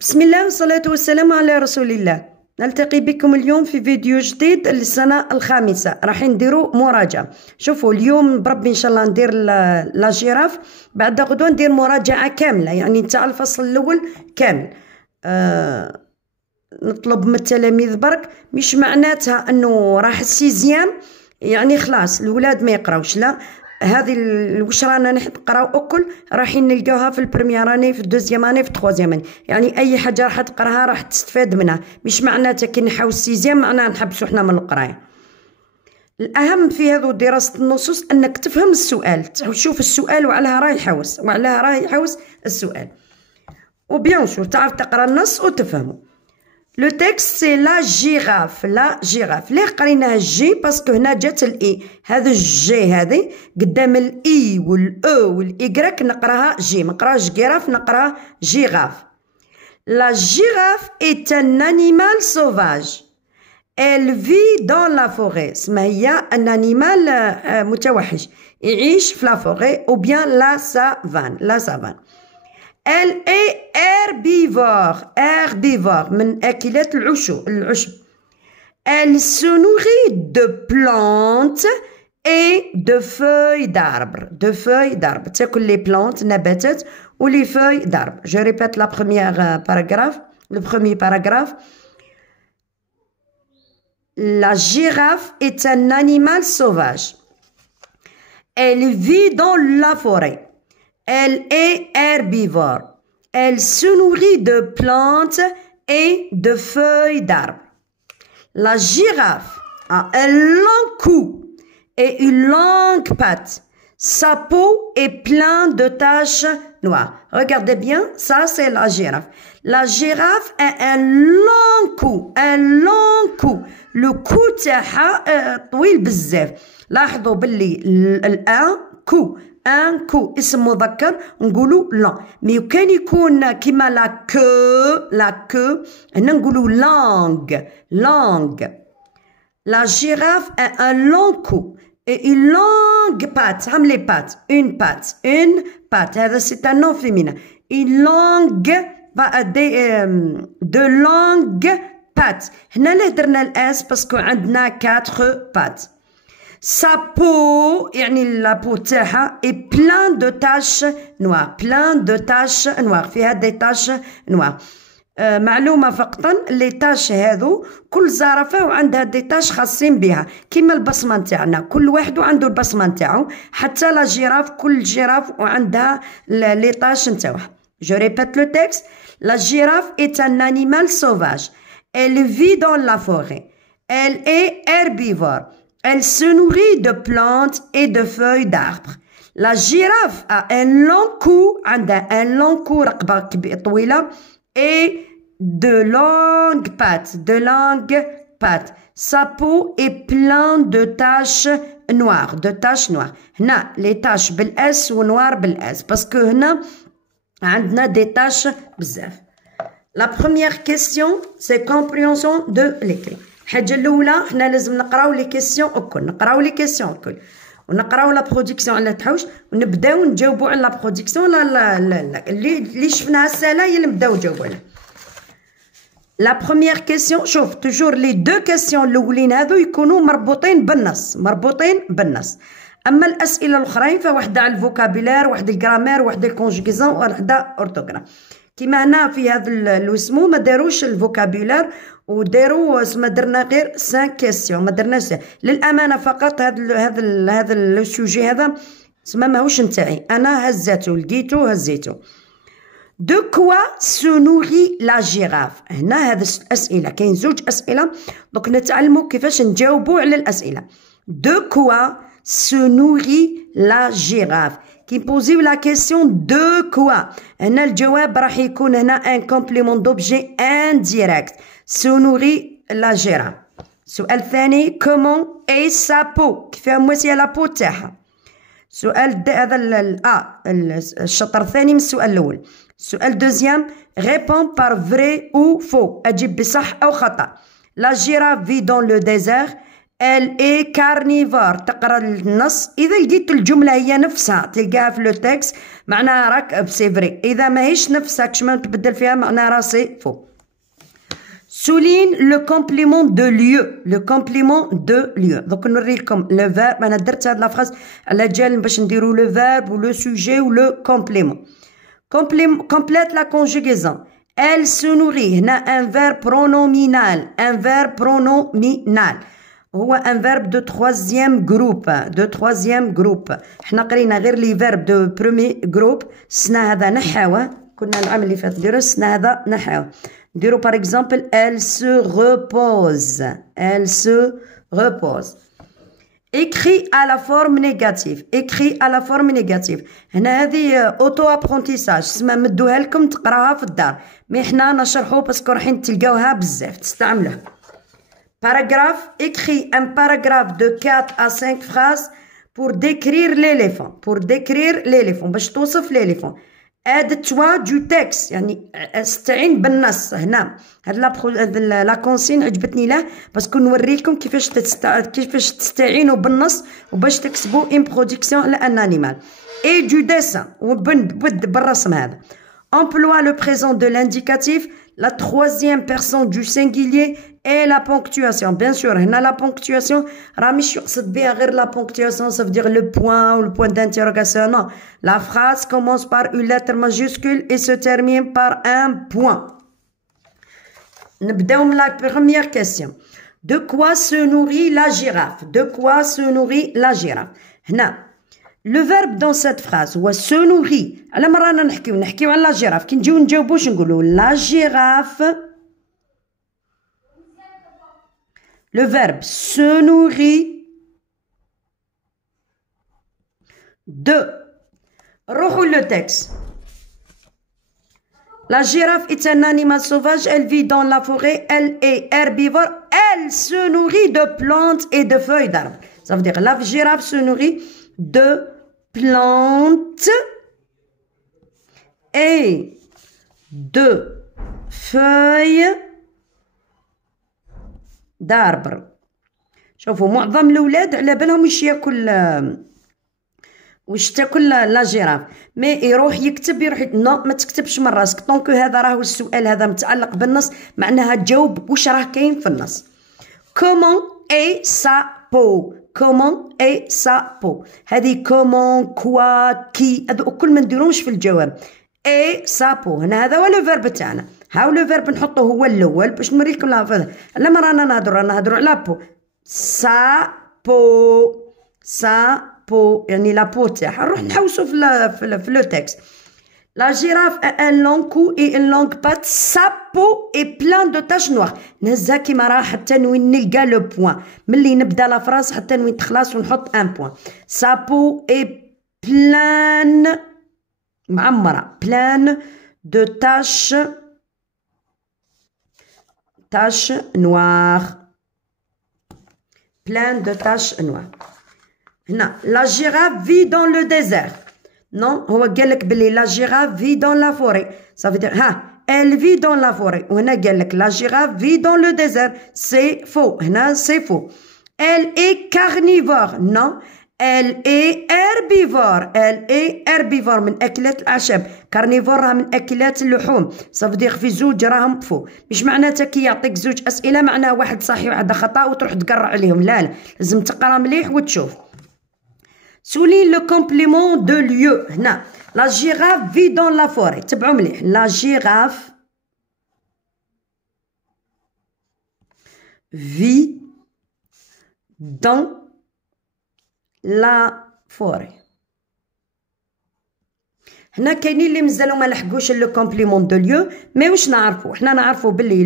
بسم الله والصلاة والسلام على رسول الله. نلتقي بكم اليوم في فيديو جديد للسنة الخامسة. راح نديرو مراجعة. شوفوا اليوم بربي إن شاء الله ندير لا جيراف، بعد غدوة ندير مراجعة كاملة يعني نتاع الفصل الأول كامل. نطلب من التلاميذ برك، مش معناتها أنه راح السيزيام يعني خلاص الولاد ما يقراوش، لا، هذه واش رانا نقراو اكل رايحين نلقاوها في البريمير اني، في الدوزيام اني، في التخوازيام اني، يعني اي حاجه راح تقراها راح تستفاد منها، مش معناتها كي نحاو السيزيام معناها نحبسو حنا من القرايه. الاهم في هذو دراسه النصوص انك تفهم السؤال، تشوف السؤال وعلاه راه يحوس وعلاه راه يحوس السؤال، وبيان سور تعرف تقرا النص وتفهمه. لو تكست سي لا جيراف. لا جيراف ليه قريناها الجي؟ باسكو هنا جات الاي، هذا الجي هذه قدام الاي والاو والايكراك نقراها جي، ما نقراهاش جيراف نقراها جيراف. لا جيراف est un animal sauvage. Elle vit dans la forêt. اسمها هي ان انيمال متوحش يعيش في لا فوري او بيان لا سافان. لا سافان. Elle est herbivore. Herbivore من أكلات العشب. Elle se nourrit de plantes et de feuilles d'arbres. De feuilles d'arbres. تاكل les plantes نباتات و les feuilles d'arbres. Je répète la première paragraphe. Le premier paragraphe. La girafe est un animal sauvage. Elle vit dans la forêt. Elle est herbivore. Elle se nourrit de plantes et de feuilles d'arbres. La girafe a un long cou et une longue patte. Sa peau est pleine de taches noires. Regardez bien, ça c'est la girafe. La girafe a un long cou. Un long cou. Le cou تاعها طويل بزاف. لاحظوا باللي الان كو ان كو اسم مذكر نقولوا لا، مي كان يكون كيما لا كو هنا نقولوا لانغ. لا جيراف a un long cou et une longue patte. هم les pattes. une patte. هذا c'est un nom féminin. une longue de longue patte. هنا لا درنا الاس باسكو عندنا 4 pattes. Sa peau يعني la peau تاعها est plein de taches noires. plein de taches noires. فيها des taches noires. معلومة فقطا لي تاش هذو كل زرافة وعندها دي تاش خاصين بها كيما البصمة نتاعنا، كل واحد عنده البصمة نتاعو، حتى لا جيراف كل جيراف وعندها لي تاش نتاعها. Je répète le texte. La girafe est un animal sauvage. Elle vit dans la forêt. Elle est herbivore. Elle se nourrit de plantes et de feuilles d'arbres. La girafe a un long cou, عندها un long cou رقبة طويلة et de longues pattes. Sa peau est pleine de taches noires. هنا les taches بالاس ونوار بالاس باسكو هنا عندنا des taches بزاف. La première question c'est compréhension de l'écrit. الحاجة الأولى حنا لازم نقراو لي كيسيون الكل، ونقراو لا برودكسيون على تحوش، ونبداو نجاوبو على لا برودكسيون لا اللي شفناها السنة هي اللي نبداو نجاوبو عليها. لا بروميير كيسيون، شوف توجور لي دو كيسيون الأولين هذو يكونوا مربوطين بالنص، أما الأسئلة الأخرين فواحدة على الفوكابيلار، واحدة الجرامير، واحدة الكونجيغيزون، واحدة أورتوغراف. كيما هنا في هذا الوسمو ما داروش الفوكابيلار وداروا اسما درنا غير 5 كيسيون، ما درناش للامانه فقط هذا السوجي هذا اسما ماهوش نتاعي، انا لقيتو هزيتو. دو كوا سو نوري لا جيراف. هنا هذا الاسئله كاين 2 اسئله، دونك نتعلموا كيفاش نجاوبوا على الاسئله. دو كوا سو نوري لا جيراف. كي نبوزيو لا كيسيون دو كوا هنا الجواب راح يكون هنا ان كومبليمون دوبجي انديريكت. سو نوري لا جيراف. السؤال الثاني كومون اي سا بو، كيفاه مواسيه لا بو تاعها. سؤال هذا الشطر الثاني من السؤال الاول. السؤال دوزيام ريبون بار فري او فو، اجيب بصح او خطا. لا جيراف في دون لو ديزير. elle est carnivore. تقرا النص اذا لقيت الجمله هي نفسها تلقاها في لو تكست معناها راك سي فري، اذا ماهيش نفسها كش ما تبدل فيها معناها راه سي فو. souligne le complément de lieu. le complément de lieu. donc نوريكم لو فيرب. انا درت هاد لافراز على جال باش نديرو لو فيرب و لو سوجي و لو كومبليمون. complète la conjugaison. elle se nourrit. هنا un verbe pronominal. un verbe pronominal هو un verbe de troisième groupe. de troisième groupe. حنا قرينا غير لي verbe de premier groupe. سنا هذا نحاوه، كنا العام اللي فات نديرو سنا هذا نحاوه. نديرو par exemple elle se repose. elle se repose. écrit à la forme négative. écrit à la forme négative. هنا هذه اوتو ابرونتيساج تسمى مدوها لكم تقراها في الدار، مي حنا نشرحو باسكو رايحين تلقاوها بزاف تستعملوها. paragraphe. écrit un paragraphe de 4 à 5 phrases pour décrire l'éléphant. pour décrire l'éléphant باش توصف l'éléphant. aide-toi du texte يعني استعين بالنص. هنا هاد لا كونسين عجبتني له باسكو نوريكم كيفاش تستعينوا بالنص وباش تكتبوا ان برودكسيون على ان انيمال. اي دو ديسان بالرسم هذا. emploie le présent de l'indicatif, la troisième personne du singulier et la ponctuation. bien sûr هنا la ponctuation راه مش يقصد بها غير la ponctuation ça veut dire le point ou le point d'interrogation. non, la phrase commence par une lettre majuscule et se termine par un point. نبداو من la première question. de quoi se nourrit la girafe. de quoi se nourrit la girafe. هنا le verbe dans cette phrase هو se nourrit. على ما رانا نحكيو على la girafe كي نجيو نجاوبوش نقولوا la girafe. le verbe se nourrit de. روحوا le texte. La girafe est un animal sauvage, elle vit dans la forêt, elle est herbivore, elle se nourrit de plantes et de feuilles d'arbres. Ça veut dire la girafe se nourrit de plantes et de feuilles d'arbres. شوفوا معظم الاولاد على بالهم واش تاكل لا جيراف، مي يروح يكتب نو ما تكتبش من راسك طونكو هذا راهو السؤال هذا متعلق بالنص معناها تجاوب واش راه كاين في النص. كومون اي سا بو. كومون اي سا بو هذه كومون كوا كي هذو كل ما نديروش في الجواب. اي سا بو هنا هذا هو لو فيرب تاعنا. هاو لو فيرب نحطوه هو الاول باش نوريكم لما رانا نهضروا على بو. سا بو سا بو يعني لا بو تاعها نروح نحوسو في لو تكست. La girafe a un long cou et une longue patte. Sa peau est pleine de taches noires. نهزها كيما راه حتى وين نلقى لو بوان. ملي نبدا لا فراس حتى وين تخلص ونحط ان بوان. Sa peau est pleine معمرة. pleine de taches noires. pleine de taches noires. هنا la girafe vit dans le désert. non هو قالك بلي la girafe vit dans la forêt. ça veut dire elle vit dans la forêt. وهنا قالك la girafe vit dans le désert. c'est faux. هنا c'est faux. elle est carnivore. non elle est herbivore. elle est herbivore من أكلات الأعشاب. carnivore راه من أكلات اللحوم. ça veut dire في زوج راهم فو. مش معناتها كي يعطيك زوج أسئلة معناها واحد صحيح وواحد خطأ وتروح تقرع عليهم. لا لازم تقرا مليح وتشوف. souligne le complément de lieu. هنا la girafe vit dans la forêt. تبعوا مليح. la girafe vit dans la forêt. هنا كاينين اللي مازالوا ما لحقوش لو كومبليمون دو ليو، مي واش نعرفوا حنا نعرفوا باللي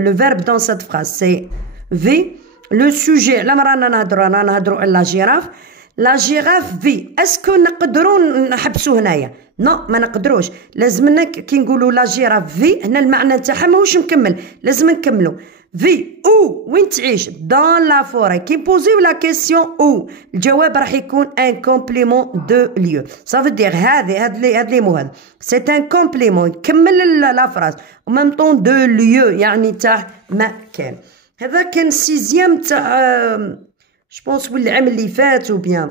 لو فيرب دون سيت فراز سي في. لو سوجي على ما رانا نهضروا على لا جيراف. لا جيراف في اسكو نقدروا نحبسوا هنايا؟ نو ما نقدروش. لازمنا كي نقولوا لا جيراف في هنا المعنى تاعها ماهوش مكمل، لازم نكملوا في او وين تعيش دون لا فوري. كي نبوزيو لا كيسيون او الجواب راح يكون ان كومبليمون دو ليو. صافي دير هاد لي مو هذا سي ان كومبليمون يكمل لا فراز او ميم طون دو ليو يعني تاع مكان. هذا كان سيزيام تاع je pense والعام اللي فات ou bien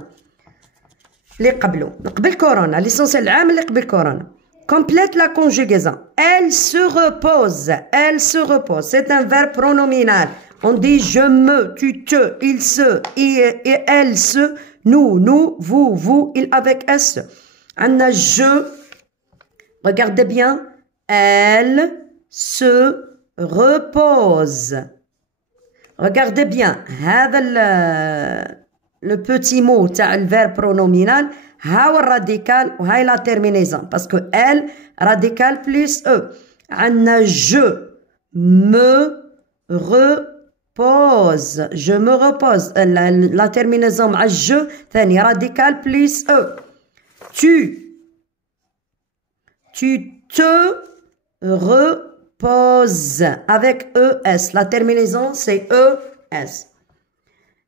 اللي قبل كورونا l'essentiel العام اللي قبل كورونا. Complète la conjugaison. Elle se repose. Elle se repose. C'est un verbe pronominal. On dit je me, tu te, il se, et elle se, nous, vous, il avec s. Anna je. Regardez bien. Elle se repose. Regardez bien. Le petit mot, le verbe pronominal. هاو الراديكال وهاي لا تيرمينيزون باسكو ال راديكال بلس او. عندنا جو me repose. Je me repose. لا تيرمينيزون مع جو ثاني راديكال بلس او. tu te reposes avec es. La terminaison c'est es.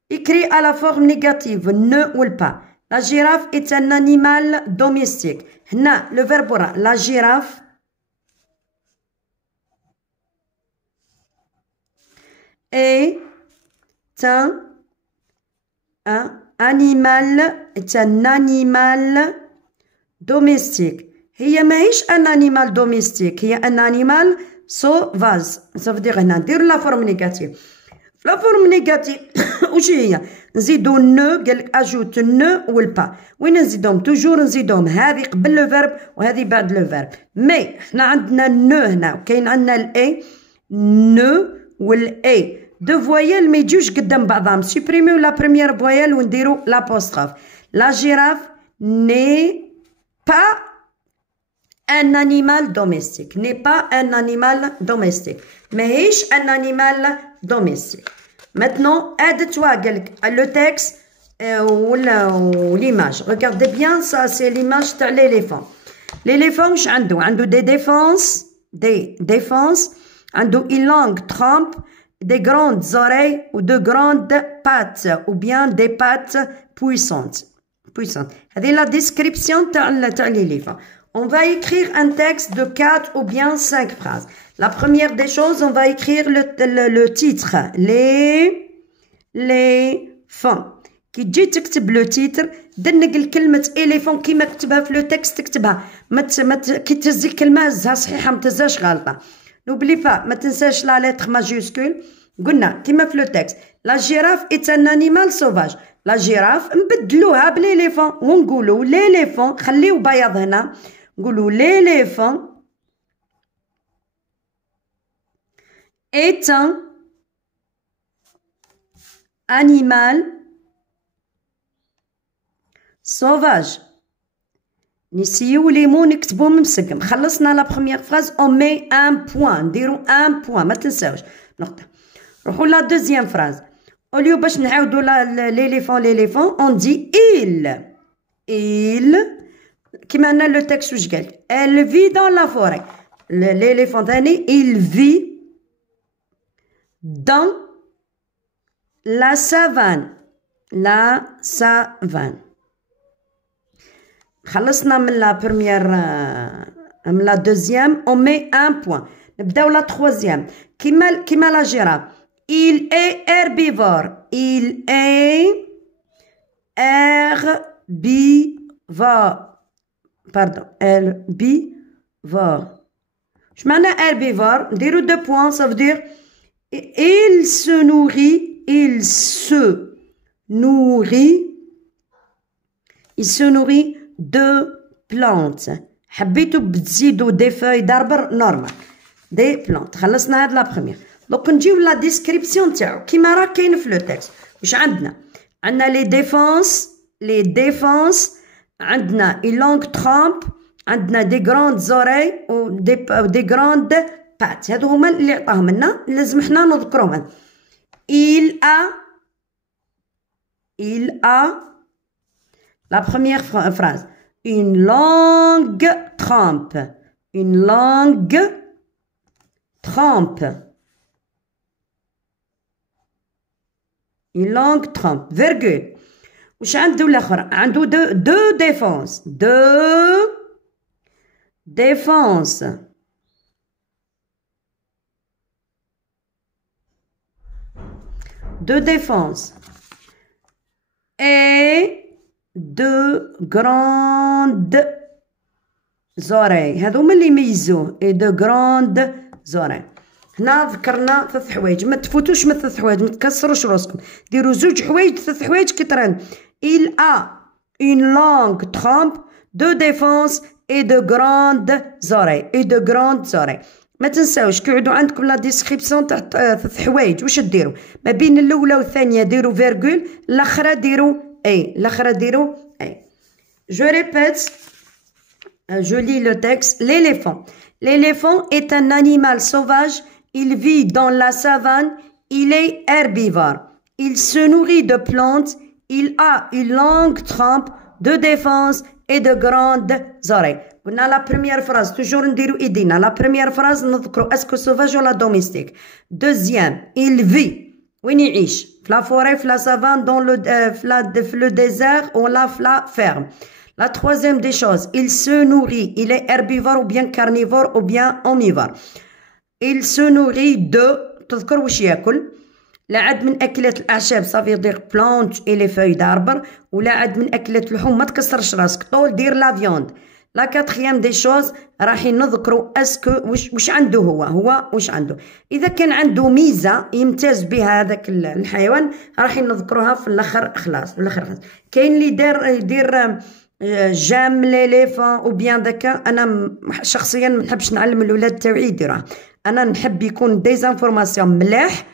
Écrit à la forme négative ne ou pas. La girafe est un animal domestique. Hna, le verbe aura. La girafe est un animal domestique. هي ماهيش un animal domestique. هي un animal sauvage. Ça veut dire هنا نديرو la forme négative. La forme négative وش هي؟ نزيدو نو قالك اجوت نو والبا. وين نزيدهم؟ توجور نزيدهم هذه قبل لو فيرب وهذه بعد لو فيرب. مي حنا عندنا نو هنا وكاين عندنا الاي. نو والاي دو فويال ما يجوش قدام بعضهم. سوبريميو لا بروميير فويال ونديرو لابوستروف. لا جيراف ني با un animal domestique. N'est pas un animal domestique. ماهيش un animal domestique. Maintenant, aide-toi le texte ou l'image. Regardez bien, ça c'est l'image de l'éléphant. L'éléphant, عنده des défenses, عنده une longue trempe, des grandes oreilles ou de grandes pattes ou bien des pattes puissantes. هذه la description تاع l'éléphant. On va écrire un texte de 4 ou bien 5 phrases. La première des choses, on va écrire le titre. L'éléphant. كي تجي تكتب لو تيتر دنق الكلمة éléphant كيما كتبها في لو تكست تكتبها. كي تهزي كلمة هزها صحيحة ما تهزهاش غلطة. نوبلي با ما تنساش لا لتر ماجيسكول. قلنا كيما في لو تكست. La girafe est un animal sauvage. La girafe نبدلوها بالإليفون ونقولوا l'éléphant. خليو بياض هنا. نقولوا l'éléphant est un animal sauvage. نسيو لي مو نكتبو ممسكم. خلصنا لا بروميير فراز on met un point. نديرو un point ما تنساوش نقطة. نروحو لا دوزيام فراز. اوليو باش نعاودو l'éléphant on dit il كيما عندنا لو تكست واش قال. elle vit dans la forêt. l'éléphant ثاني il vit dans la savane. خلصنا من لا بروميير من لا دوزيام on met un point. نبداو لا تخوازيام كيما لا جيراف. il est herbivore. il est herbivore. Pardon, herbivore. Je m'en ai herbivore. Dire 2 points, ça veut dire il se nourrit de plantes. حبيتو بتزيدو des feuilles d'arbres normal. Des plantes. خلصنا هاد لا بروميير. دوك نجيو لا ديسكريبسيون تاعو كيما راه كاين في لو تكست. واش عندنا؟ عندنا لي ديفونس عندنا une longue trempe عندنا des grandes oreilles و des grandes pattes. هادو هما اللي عطاهم لنا لازم حنا نذكروهم. il a la première phrase une longue trempe. virgule. واش عنده الاخر؟ عنده دو ديفونس. et de grandes oreilles. هادو هما اللي يميزوه et de grandes oreilles. هنا ذكرنا 3 حوايج، ما تفوتوش من 3 حوايج، ما تكسروش راسكم، ديروا 2 حوايج 3 حوايج كيطران. il a une longue trompe de défense et de grandes oreilles. ما تنساوش كي يعودوا عندكم لا ديسكريبسيون تاع 3 حوايج واش ديروا ما بين الاولى والثانيه، ديروا فيرغول، الاخرى ديروا اي. je répète, je lis le texte. L'éléphant est un animal sauvage, il vit dans la savane, il est herbivore, il se nourrit de plantes, il a une longue trompe de défense et de grandes oreilles. قلنا لا بروميير فراز توجور نديرو ايدينا، لا بروميير فراز نذكرو اسكو سوفاج ولا دوميستيك. دوزيام il vit وين يعيش، في لا فوري، في لا سافان، دون لو في لو ديزير ولا في لا فيرم. La troisième des choses, il se nourrit, il est herbivore ou bien carnivore ou bien omnivore. Il se nourrit de تذكر واش ياكل، لا عاد من أكلات الأعشاب صافي دير بلانت et les feuilles d'arbre، ولا عاد من أكلات اللحوم ما تكسرش راسك طول دير لا فيوند. لا كاتريام دي شوز راحين نذكروا اسكو واش عنده هو واش عنده. اذا كان عنده ميزه يمتاز بها هذاك الحيوان راحين نذكروها في الاخر خلاص. كاين اللي يدير جام ليليفون او بيان داكا. انا شخصيا ما نحبش نعلم الاولاد تاوعي يديروها، انا نحب يكون دي زانفورماسيون ملاح،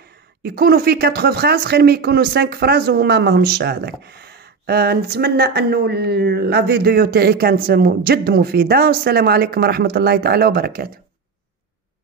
يكونوا في 4 فراز خير ما يكونوا 5 فراز وهما ماهمش هذاك. نتمنى انه لا فيديو تاعي كانت جد مفيده، والسلام عليكم ورحمه الله تعالى وبركاته.